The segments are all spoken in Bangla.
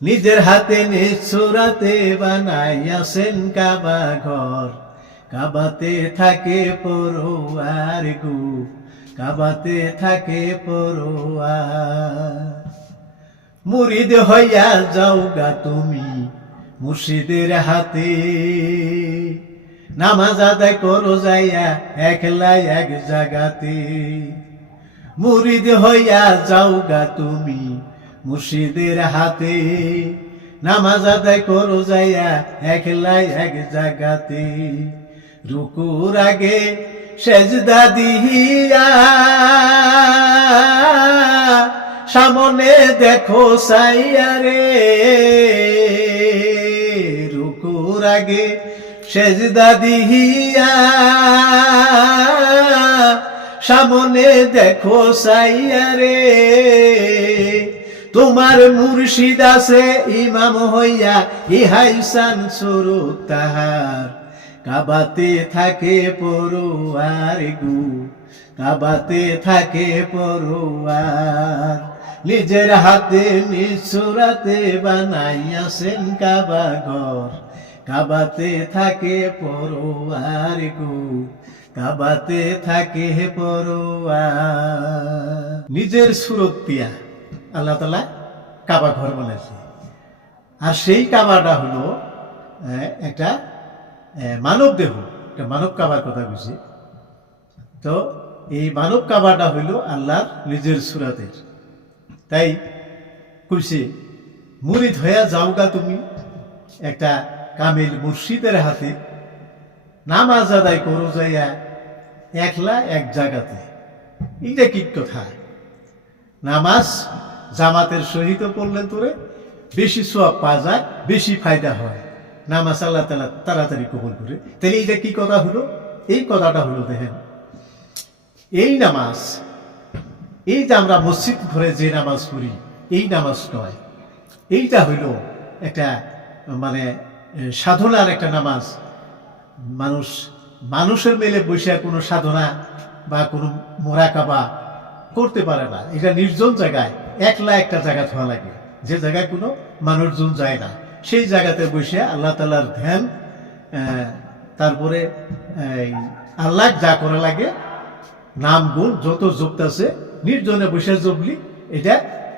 নিজের হাতে নিজ সুরাতে বানাইয়াছেন কাবা ঘর, কাবাতে থাকে পড়ুয়ার গু, কাবাতে থাকে পড়ুয়ার। মুরিদ হইয়া যাওগা তুমি মুর্শিদের হাতে, নামাজ আদায় করো যাইয়া একলা এক জাগাতে। মুরিদ হইয়া যাওগা তুমি মুর্শিদের হাতে, নামাজ আদায় করো যাইয়া একলা এক জাগাতে। রুকুর আগে সেজদা দিহিয়া সামনে দেখো সাইয়া রে, রুকুর আগে সেজদা দিহিয়া সামনে দেখো সাইয়া রে। তোমার মুর্শিদ আছে ইমাম হইয়া ইহাইসান সুরুত তাহার, কাবাতে থাকে পড়ুয়ার গু, কাবাতে থাকে পড়ুয়ার। নিজের হাতে নিজ সুরাতে বানাইয়াছেন কাবা ঘর, কাবাতে থাকে পড়ুয়ার গু, কাবাতে থাকে পড়ুয়ার। নিজের সুরত দিয়া আল্লাহ তাআলা কাবা ঘর বলেছে। আর সেই কাবাটা হলো একটা মানব দেহ, একটা মানব কাবার কথা বুঝি। তো এই মানব কাবাটা হইল আল্লাহর নিজের সুরাতের। তাই কইছে মুরিদ হইয়া যাওগা তুমি একটা কামিল মুর্শিদের হাতে, নামাজ আদায় করো যাইয়া একলা এক জায়গাতে। এইটা কি কথা? নামাজ জামাতের সহিত পড়লেন তোরে বেশি সওয়াব পাওয়া যায়, বেশি ফায়দা হয়, নামাজ আল্লাহ তাআলা তাড়াতাড়ি কবুল করে। তাহলে এইটা কি কথা হলো? এই কথাটা হলো দেখেন, এই নামাজ, এই যে আমরা মসজিদ ঘরে যে নামাজ পড়ি এই নামাজ নয়, এইটা হইল একটা মানে সাধনার একটা নামাজ। মানুষের মেলে বসে কোনো সাধনা বা কোনো মোরাকাবা করতে পারে না। এটা নির্জন জায়গায় একলা একটা জায়গা থাকা লাগে, যে জায়গায় কোনো মানুষজন যায় না, সেই জায়গাতে বসে আল্লাহ তাআলার ধ্যান, তারপরে আল্লাহ যা করা লাগে নাম গুণ যত জপতে আছে নির্জনে বসে জপলি এটা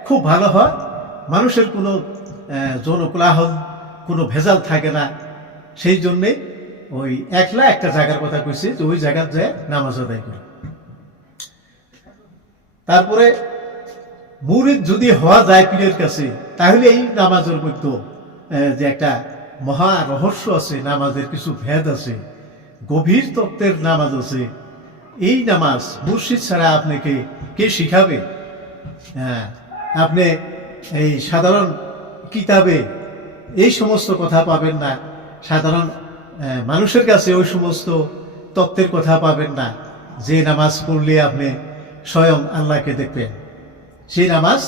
খুব ভালো হয়। মানুষের কোনো জনকোলাহল, কোনো ভেজাল থাকে না। সেই জন্যে ওই একলা একটা জায়গার কথা কইছে যে ওই জায়গার যায় নামাজ আদায় করে। তারপরে মুরিদ যদি হওয়া যায় পীরের কাছে, তাহলে এই নামাজের মধ্যে যে একটা মহা রহস্য আছে, নামাজের কিছু ভেদ আছে, গভীর তত্ত্বের নামাজ আছে। এই নামাজ মুর্শিদ ছাড়া আপনাকে কে শিখাবে? আপনি এই সাধারণ কিতাবে এই সমস্ত কথা পাবেন না, সাধারণ মানুষের কাছে ওই সমস্ত তত্ত্বের কথা পাবেন না। যে নামাজ পড়লে আপনি স্বয়ং আল্লাহকে দেখবেন, সেই নামাজ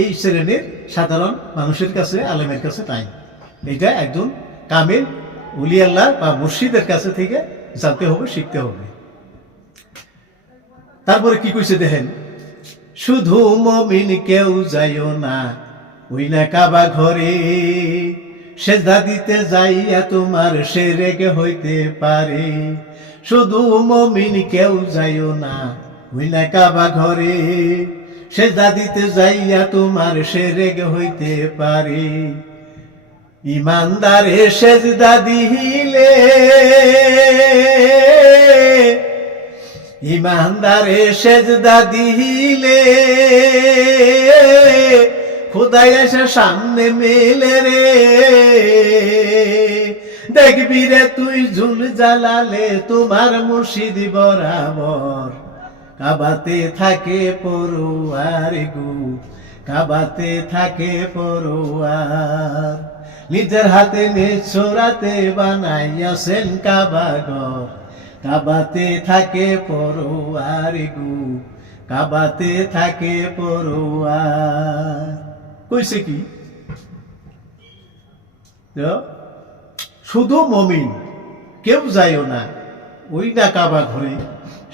এই শ্রেণীর সাধারণ মানুষের কাছে, আলেমের কাছে নাই। এটা একজন কামিল ওলি আল্লাহ বা মুর্শিদের কাছে থেকে জানতে হবে, শিখতে হবে। তারপরে কি কইছে দেখেন, শুধু মুমিন কেউ যাইও না ওই না কাবা ঘরে, সেজদা দিতে যাইয়া তোমার শিরক হইতে পারে। শুধু মুমিন কেউ যাইও না ওই না কাবা ঘরে, সেজদা দিতে যাইয়া তোমার শিরক হইতে পারে। ইমানদারে সেজদা দিলে, ইমানদারে সেজদা দিলে খোদাই এসে সামনে মেলে রে। দেখবি রে তুই ঝুল জ্বালালে তোমার মুর্শিদ বরাবর, কাবাতে থাকে পড়ুয়ার গু, কাবাতে থাকে পড়ুয়ার। নিজের হাতে নিজ সুরাতে বানাইয়াছেন কাবা ঘর, কাবাতে থাকে পড়ুয়ার গু, কাবাতে থাকে পড়ুয়ার। কইছে কি? শুধু মুমিন কেউ যাইও না ওই না কাবা ঘরে,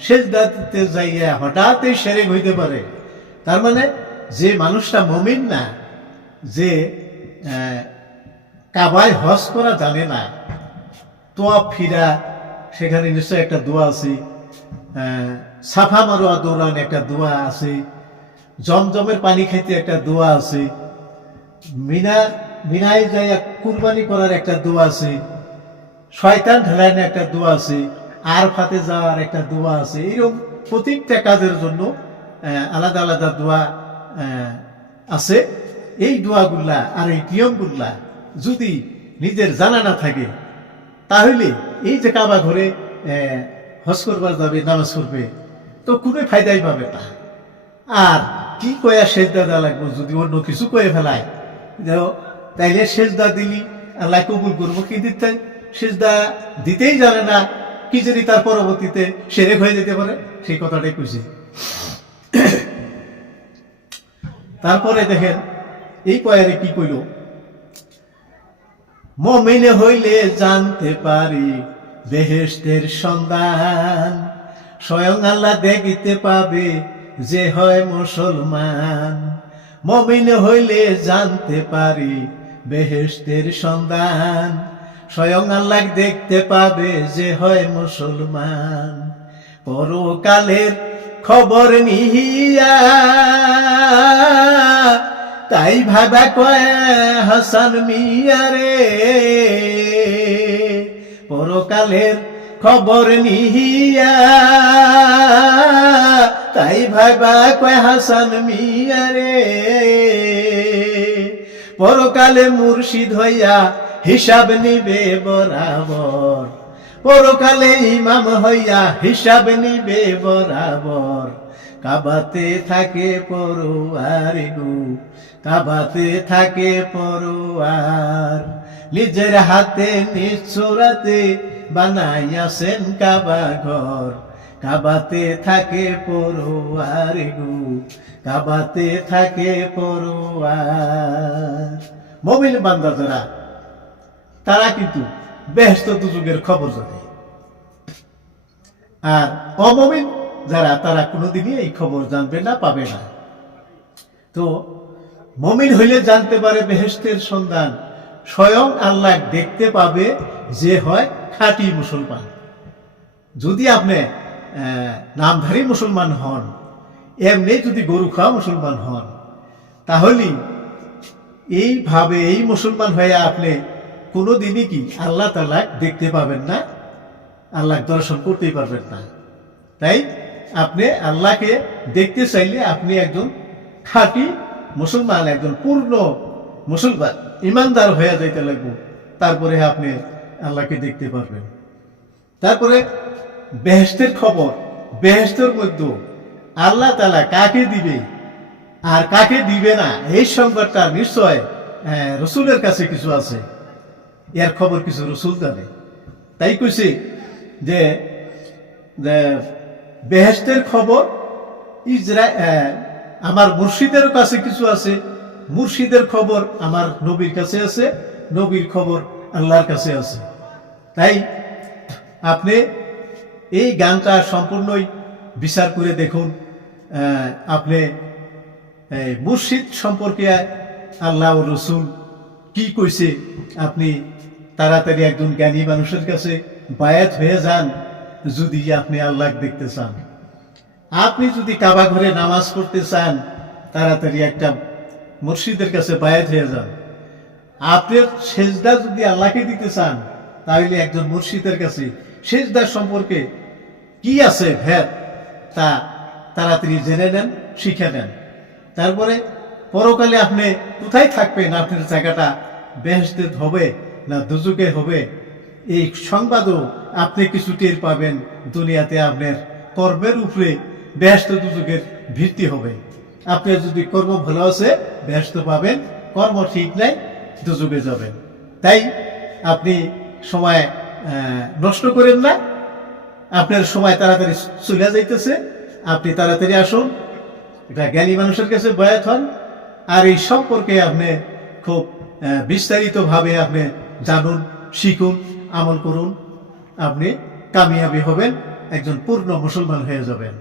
সেজদা দিতে যাইয়া হঠাৎই শিরক হইতে পারে। তার মানে যে মানুষটা মুমিন না, যে কাবায় হজ করা জানে না, তোয়াফ ফিরা, সেখানে নিশ্চয় একটা দোয়া আছে, সাফা মারোয়া দৌড়ান একটা দোয়া আছে, জমজমের পানি খাইতে একটা দোয়া আছে, মিনায় যাইয়া কুরবানি করার একটা দোয়া আছে, শয়তান ঢেলাইনে একটা দোয়া আছে, আরফাতে যাওয়ার একটা দোয়া আছে। এরকম প্রত্যেকটা কাজের জন্য আলাদা আলাদা দোয়া আছে। এই দোয়াগুলা আর এই নিয়মগুলা যদি নিজের জানা না থাকে, তাহলে এই যে কাবা ঘরে হজ করবার যাবে, নামাজ পড়বে, তো কোনো ফায়দাই পাবে না। আর কি কয়া সেজদা দেওয়া লাগবে, যদি অন্য কিছু কয়ে ফেলায় তাইলে সেজদা দিলি আল্লাহ কবুল করবো কি দিতে, সেজদা দিতেই জানে না, কি যদি তার পরবর্তীতে সেরেক হয়ে যেতে পারে, সেই কথাটাই খুশি। তারপরে দেখেন এই পয়ারে কি কইল, মুমিন হইলে জানতে পারি বেহেশতের সন্ধান, স্বয়ং আল্লাহ দেখিতে পাবে যে হয় মুসলমান। মুমিন হইলে জানতে পারি বেহেশতের সন্ধান, স্বয়ং আল্লাহ দেখতে পাবে যে হয় মুসলমান। পরকালের খবর নিহিয়া তাই ভাবা কয় হাসান মিয়া রে, পরকালের খবর নিহিয়া তাই ভাবা কয় হাসান মিয়া রে। পরকালে মুর্শিদ হইয়া হিসাব নিবে বরাবর, পরকালে ইমাম হইয়া হিসাব নিবে বরাবর। কাবাতে থাকে পরোয়ার গো, কাবাতে থাকে পরোয়ার, নিজের হাতে নিচুরাতে বানাইয়াছেন কাবা ঘর। কাবাতে থাকে পরোয়ার গো, কাবাতে থাকে পরোয়ার। মুমিন বান্দা যারা, তারা কিন্তু বেহেশত দুজুগের খবর জানে, আর অমুমিন যারা, তারা কোনোদিনই এই খবর জানবে না, পাবে না। তো মুমিন হইলে জানতে পারে বেহেশতের সন্ধান, স্বয়ং আল্লাহ দেখতে পাবে যে হয় খাঁটি মুসলমান। যদি আপনি নামধারী মুসলমান হন, এমনি যদি গরু খাওয়া মুসলমান হন, তাহলে এইভাবে এই মুসলমান হয়ে আপনি কোনোদিনই কি আল্লাহ তাআলা দেখতে পাবেন না, আল্লাহ দর্শন করতেই পারবেন না। তাই আপনি আল্লাহকে দেখতে চাইলে আপনি একজন খাঁটি মুসলমান, একজন পূর্ণ মুসলমান, ইমানদার হয়ে যাইতে লাগবে, তারপরে আপনি আল্লাহকে দেখতে পারবেন। তারপরে বেহেশতের খবর, বেহেশতের মধ্যে আল্লাহ তাআলা কাকে দিবে আর কাকে দিবে না, এই সংবাদটা নিশ্চয় রসুলের কাছে কিছু আছে, এর খবর কিছু রসুল জানে। তাই কইছে যে বেহেশতের খবর আমার মুর্শিদের কাছে কিছু আছে, মুর্শিদের খবর আমার নবীর কাছে আছে, নবীর খবর আল্লাহর কাছে আছে। তাই আপনি এই গানটা সম্পূর্ণই বিচার করে দেখুন, আপনি মুর্শিদ সম্পর্কে আল্লাহ ও রসুল কি কইছে, আপনি তাড়াতাড়ি একজন জ্ঞানী মানুষের কাছে বায়াত হয়ে যান যদি আপনি আল্লাহ দেখতে চান। আপনি যদি কাবা ঘরে নামাজ পড়তে চান, তাড়াতাড়ি একটা মুর্শিদের কাছে বায়াত হয়ে যান। আপনার সেজদা যদি আল্লাহকে দিতে চান, তাহলে একজন মুর্শিদের কাছে সেজদার সম্পর্কে কি আছে ভেদ, তা তাড়াতাড়ি জেনে নেন, শিখে নেন। তারপরে পরকালে আপনি কোথায় থাকবেন, আপনার জায়গাটা বেহেশতে হবে না দুজকে হবে, এই সংবাদও আপনি কিছু টের পাবেন। দুনিয়াতে আপনার কর্মের উপরে বেহেশত দুজকের ভিত্তি হবে। আপনার যদি কর্ম ভালো আছে বেহেশত পাবেন, কর্ম ঠিক নাই দুজকে যাবেন। তাই আপনি সময় নষ্ট করেন না, আপনার সময় তাড়াতাড়ি চলে যাইতেছে, আপনি তাড়াতাড়ি আসুন, এটা জ্ঞানী মানুষের কাছে বায়াত হন, আর এই সম্পর্কে আপনি খুব বিস্তারিতভাবে আপনি জানুন, শিখুন, আমল করুন, আপনি কামিয়াবি হবেন, একজন পূর্ণ মুসলমান হয়ে যাবেন।